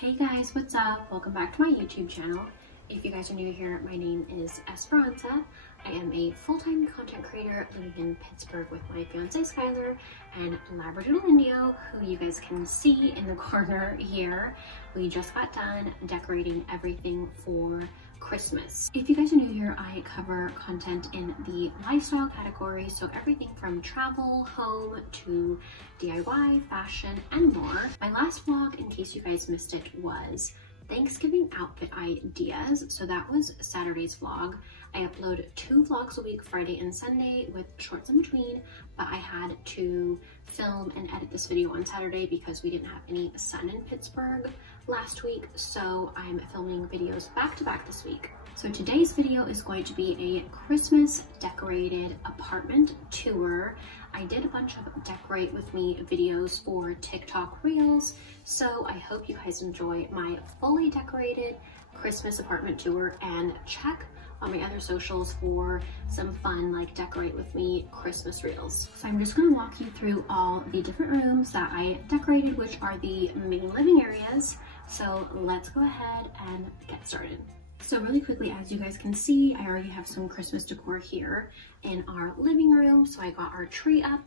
Hey guys, what's up? Welcome back to my YouTube channel. If you guys are new here, my name is Esperanza. I am a full-time content creator living in Pittsburgh with my fiance Skylar and Labradoodle Indio, who you guys can see in the corner here. We just got done decorating everything for Christmas. If you guys are new here, I cover content in the lifestyle category, so everything from travel, home, to DIY, fashion, and more. My last vlog, in case you guys missed it, was Thanksgiving outfit ideas. So that was Saturday's vlog. I upload 2 vlogs a week, Friday and Sunday, with shorts in between, but I had to film and edit this video on Saturday because we didn't have any sun in Pittsburgh last week, so I'm filming videos back to back this week. So today's video is going to be a Christmas decorated apartment tour. I did a bunch of decorate with me videos for TikTok Reels, so I hope you guys enjoy my fully decorated Christmas apartment tour, and check on my other socials for some fun like decorate with me Christmas reels. So I'm just going to walk you through all the different rooms that I decorated, which are the main living areas. So let's go ahead and get started. So really quickly, as you guys can see, I already have some Christmas decor here in our living room. So I got our tree up,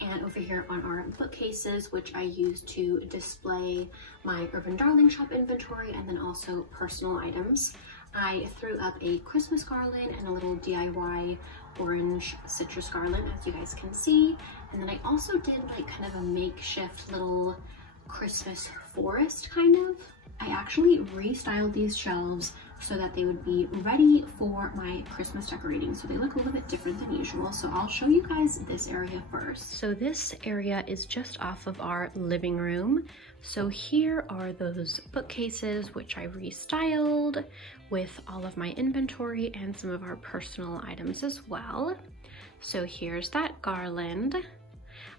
and over here on our bookcases, which I use to display my Urban Darling shop inventory and then also personal items. I threw up a Christmas garland and a little DIY orange citrus garland, as you guys can see. And then I also did like kind of a makeshift little Christmas forest kind of. I actually restyled these shelves so that they would be ready for my Christmas decorating. So they look a little bit different than usual. So I'll show you guys this area first. So this area is just off of our living room. So here are those bookcases, which I restyled with all of my inventory and some of our personal items as well. So here's that garland.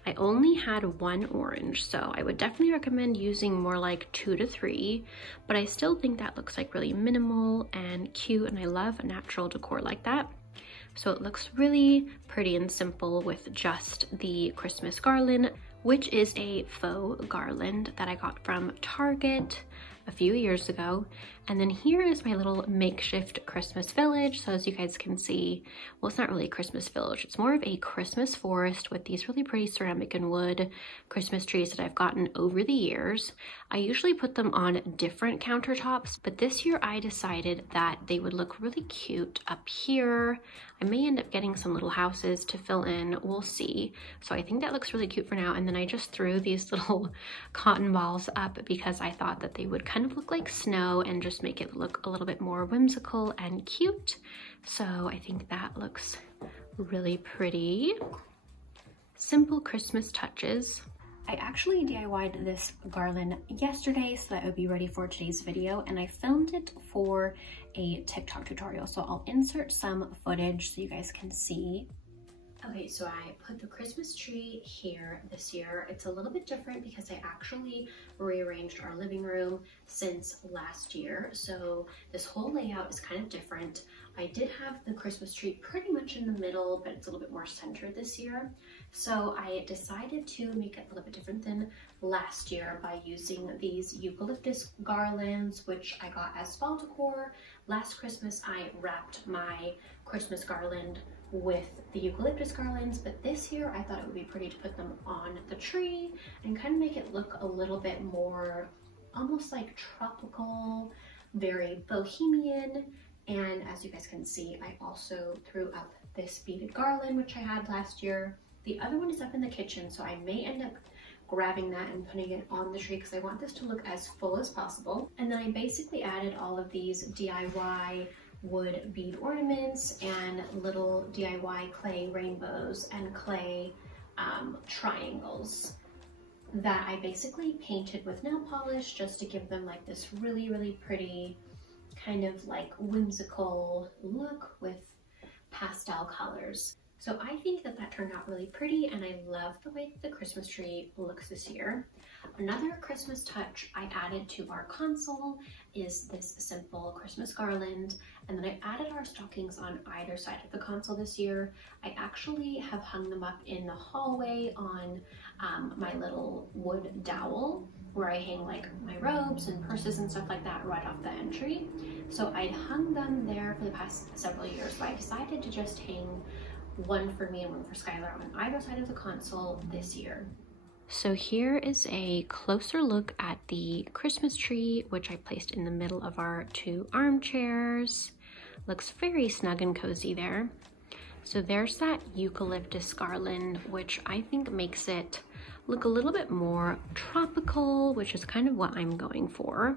I only had 1 orange, so I would definitely recommend using more like 2 to 3, but I still think that looks like really minimal and cute, and I love natural decor like that. So it looks really pretty and simple with just the Christmas garland, which is a faux garland that I got from Target a few years ago. And then here is my little makeshift Christmas village. So as you guys can see, well, it's not really a Christmas village, it's more of a Christmas forest with these really pretty ceramic and wood Christmas trees that I've gotten over the years. I usually put them on different countertops, but this year I decided that they would look really cute up here. I may end up getting some little houses to fill in, we'll see. So I think that looks really cute for now. And then I just threw these little cotton balls up because I thought that they would kind of look like snow and just make it look a little bit more whimsical and cute. So I think that looks really pretty. Simple Christmas touches. I actually DIY'd this garland yesterday so that it would be ready for today's video, and I filmed it for a TikTok tutorial. So I'll insert some footage so you guys can see. Okay, so I put the Christmas tree here this year. It's a little bit different because I actually rearranged our living room since last year. So this whole layout is kind of different. I did have the Christmas tree pretty much in the middle, but it's a little bit more centered this year. So I decided to make it a little bit different than last year by using these eucalyptus garlands, which I got as fall decor. Last Christmas, I wrapped my Christmas garland with the eucalyptus garlands, but this year I thought it would be pretty to put them on the tree and kind of make it look a little bit more almost like tropical, very bohemian. And as you guys can see, I also threw up this beaded garland, which I had last year. The other one is up in the kitchen, so I may end up grabbing that and putting it on the tree because I want this to look as full as possible. And then I basically added all of these DIY wood bead ornaments and little DIY clay rainbows and clay triangles that I basically painted with nail polish just to give them like this really, really pretty kind of like whimsical look with pastel colors. So I think that that turned out really pretty, and I love the way that the Christmas tree looks this year. Another Christmas touch I added to our console is this simple Christmas garland, and then I added our stockings on either side of the console this year. I actually have hung them up in the hallway on my little wood dowel where I hang like my robes and purses and stuff like that right off the entry. So I'd hung them there for the past several years, but I decided to just hang one for me and one for Skylar on either side of the console this year. So here is a closer look at the Christmas tree, which I placed in the middle of our two armchairs. Looks very snug and cozy there. So there's that eucalyptus garland, which I think makes it look a little bit more tropical, which is kind of what I'm going for.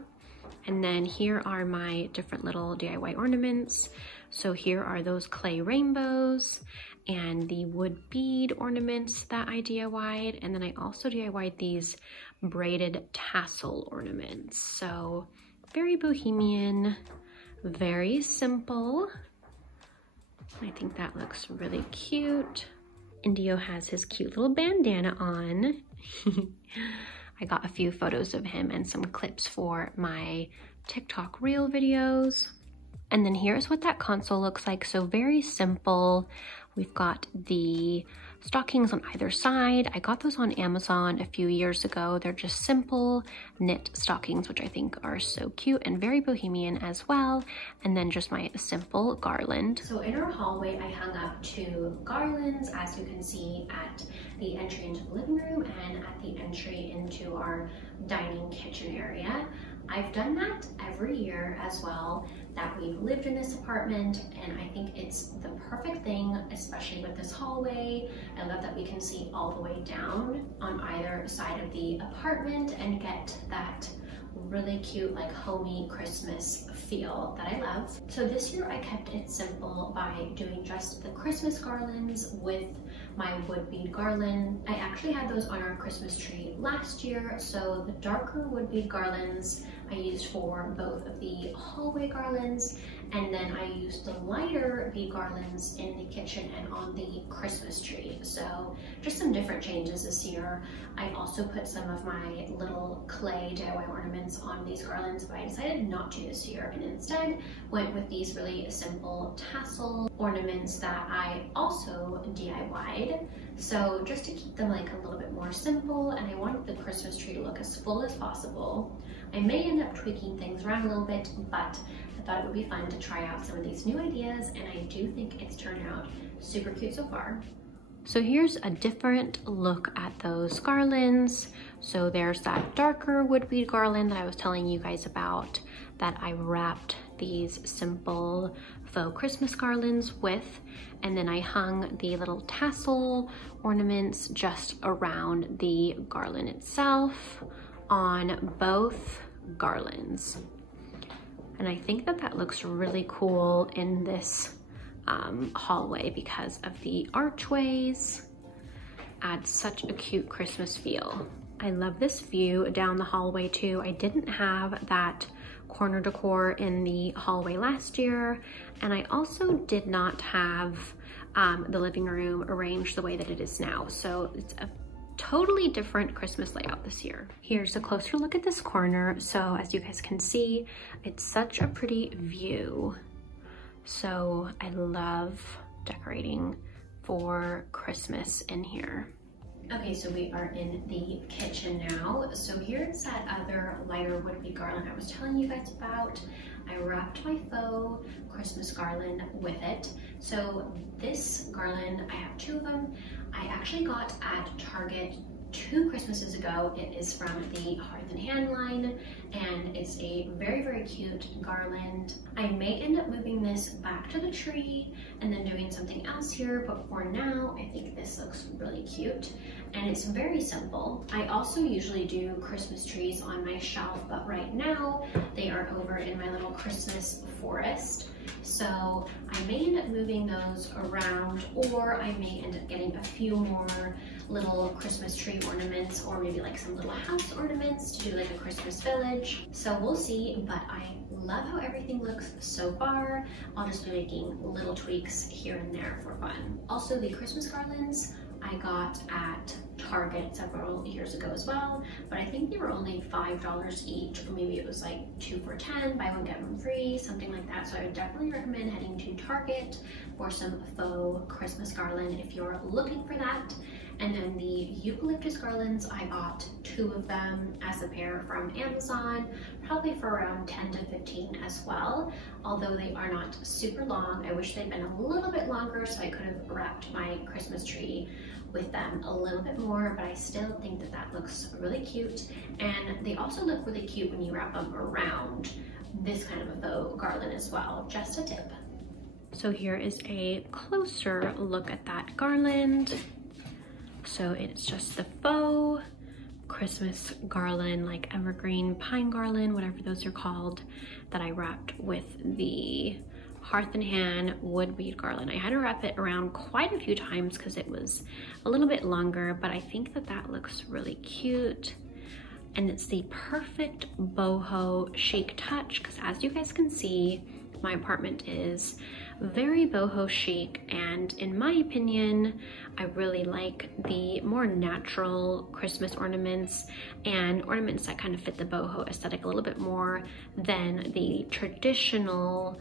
And then here are my different little DIY ornaments. So here are those clay rainbows and the wood bead ornaments that I DIY'd. And then I also DIY'd these braided tassel ornaments. So very bohemian, very simple. I think that looks really cute. Indio has his cute little bandana on. I got a few photos of him and some clips for my TikTok reel videos. And then here's what that console looks like. So very simple. We've got the stockings on either side. I got those on Amazon a few years ago. They're just simple knit stockings, which I think are so cute and very bohemian as well. And then just my simple garland. So in our hallway, I hung up two garlands, as you can see, at the entry into the living room and at the entry into our dining kitchen area. I've done that every year as well that we've lived in this apartment, and I think it's the perfect thing, especially with this hallway. I love that we can see all the way down on either side of the apartment and get that really cute, like homey Christmas feel that I love. So this year I kept it simple by doing just the Christmas garlands with my wood bead garland. I actually had those on our Christmas tree last year, so the darker wood bead garlands I used for both of the hallway garlands, and then I used the lighter bead garlands in the kitchen and on the Christmas tree. So just some different changes this year. I also put some of my little clay DIY ornaments on these garlands, but I decided not to this year and instead went with these really simple tassel ornaments that I also DIY'd. So just to keep them like a little bit more simple, and I wanted the Christmas tree to look as full as possible. I may end up tweaking things around a little bit, but I thought it would be fun to try out some of these new ideas, and I do think it's turned out super cute so far. So here's a different look at those garlands. So there's that darker wood bead garland that I was telling you guys about that I wrapped these simple faux Christmas garlands with, and then I hung the little tassel ornaments just around the garland itself on both garlands. And I think that that looks really cool in this hallway because of the archways. Adds such a cute Christmas feel. I love this view down the hallway too. I didn't have that corner decor in the hallway last year, and I also did not have the living room arranged the way that it is now. So it's a totally different Christmas layout this year. Here's a closer look at this corner. So as you guys can see, it's such a pretty view. So I love decorating for Christmas in here. Okay, so we are in the kitchen now. So here's that other lighter wood bead garland I was telling you guys about. I wrapped my faux Christmas garland with it. So this garland, I have two of them. I actually got at Target 2 Christmases ago. It is from the Hearth and Hand line, and it's a very, very cute garland. I may end up moving this back to the tree and then doing something else here, but for now, I think this looks really cute, and it's very simple. I also usually do Christmas trees on my shelf, but right now, they are over in my little Christmas forest. So I may end up moving those around, or I may end up getting a few more little Christmas tree ornaments or maybe like some little house ornaments to do like a Christmas village. So we'll see, but I love how everything looks so far. I'll just be making little tweaks here and there for fun. Also, the Christmas garlands I got at Target several years ago as well, but I think they were only $5 each, or maybe it was like 2 for $10, buy one get one free, something like that. So I would definitely recommend heading to Target for some faux Christmas garland if you're looking for that. And then the eucalyptus garlands, I bought 2 of them as a pair from Amazon, probably for around 10 to 15 as well. Although they are not super long, I wish they'd been a little bit longer so I could have wrapped my Christmas tree with them a little bit more, but I still think that that looks really cute. And they also look really cute when you wrap them around this kind of a faux garland as well, just a tip. So here is a closer look at that garland. So it's just the faux Christmas garland, like evergreen pine garland, whatever those are called, that I wrapped with the Hearth and Hand wood bead garland. I had to wrap it around quite a few times because it was a little bit longer, but I think that that looks really cute. And it's the perfect boho chic touch, because as you guys can see, my apartment is very boho chic, and in my opinion, I really like the more natural Christmas ornaments and ornaments that kind of fit the boho aesthetic a little bit more than the traditional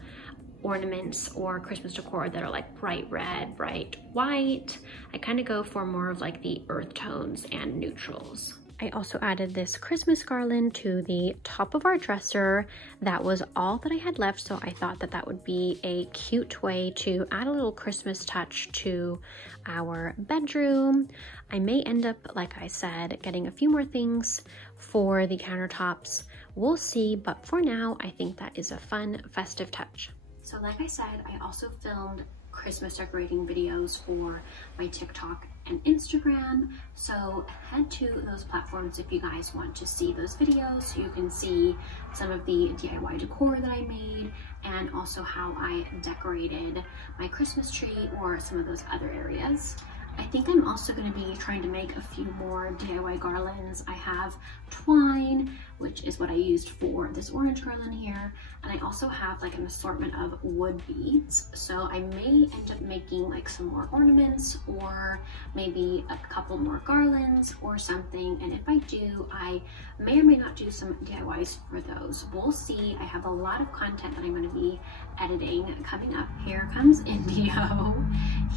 ornaments or Christmas decor that are like bright red, bright white. I kind of go for more of like the earth tones and neutrals. I also added this Christmas garland to the top of our dresser. That was all that I had left, so I thought that that would be a cute way to add a little Christmas touch to our bedroom. I may end up, like I said, getting a few more things for the countertops. We'll see, but for now, I think that is a fun, festive touch. So like I said, I also filmed Christmas decorating videos for my TikTok and Instagram, so head to those platforms if you guys want to see those videos so you can see some of the DIY decor that I made and also how I decorated my Christmas tree or some of those other areas. I think I'm also going to be trying to make a few more DIY garlands. I have twine, which is what I used for this orange garland here, and I also have like an assortment of wood beads. So I may end up making like some more ornaments or maybe a couple more garlands or something, and if I do, I may or may not do some DIYs for those. We'll see. I have a lot of content that I'm going to be editing coming up. Here comes Indio.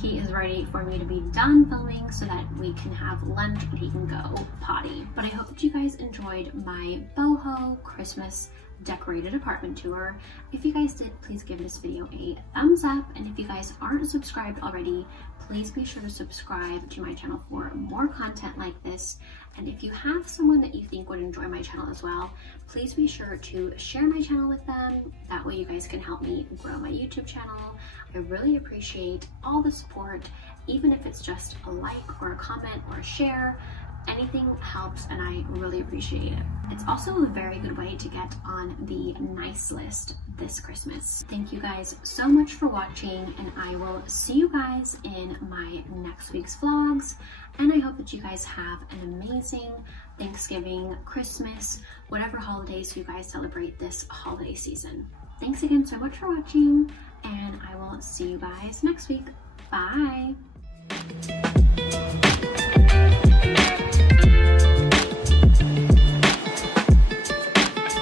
He is ready for me to be done filming so that we can have lunch and he can go potty. But I hope that you guys enjoyed my boho Christmas decorated apartment tour. If you guys did, please give this video a thumbs up, and if you guys aren't subscribed already, please be sure to subscribe to my channel for more content like this. And if you have someone that you think would enjoy my channel as well, please be sure to share my channel with them. That way you guys can help me grow my YouTube channel. I really appreciate all the support, even if it's just a like or a comment or a share. Anything helps and I really appreciate it. It's also a very good way to get on the nice list this Christmas. Thank you guys so much for watching, and I will see you guys in my next week's vlogs. And I hope that you guys have an amazing Thanksgiving, Christmas, whatever holidays you guys celebrate this holiday season. Thanks again so much for watching, and I will see you guys next week. Bye.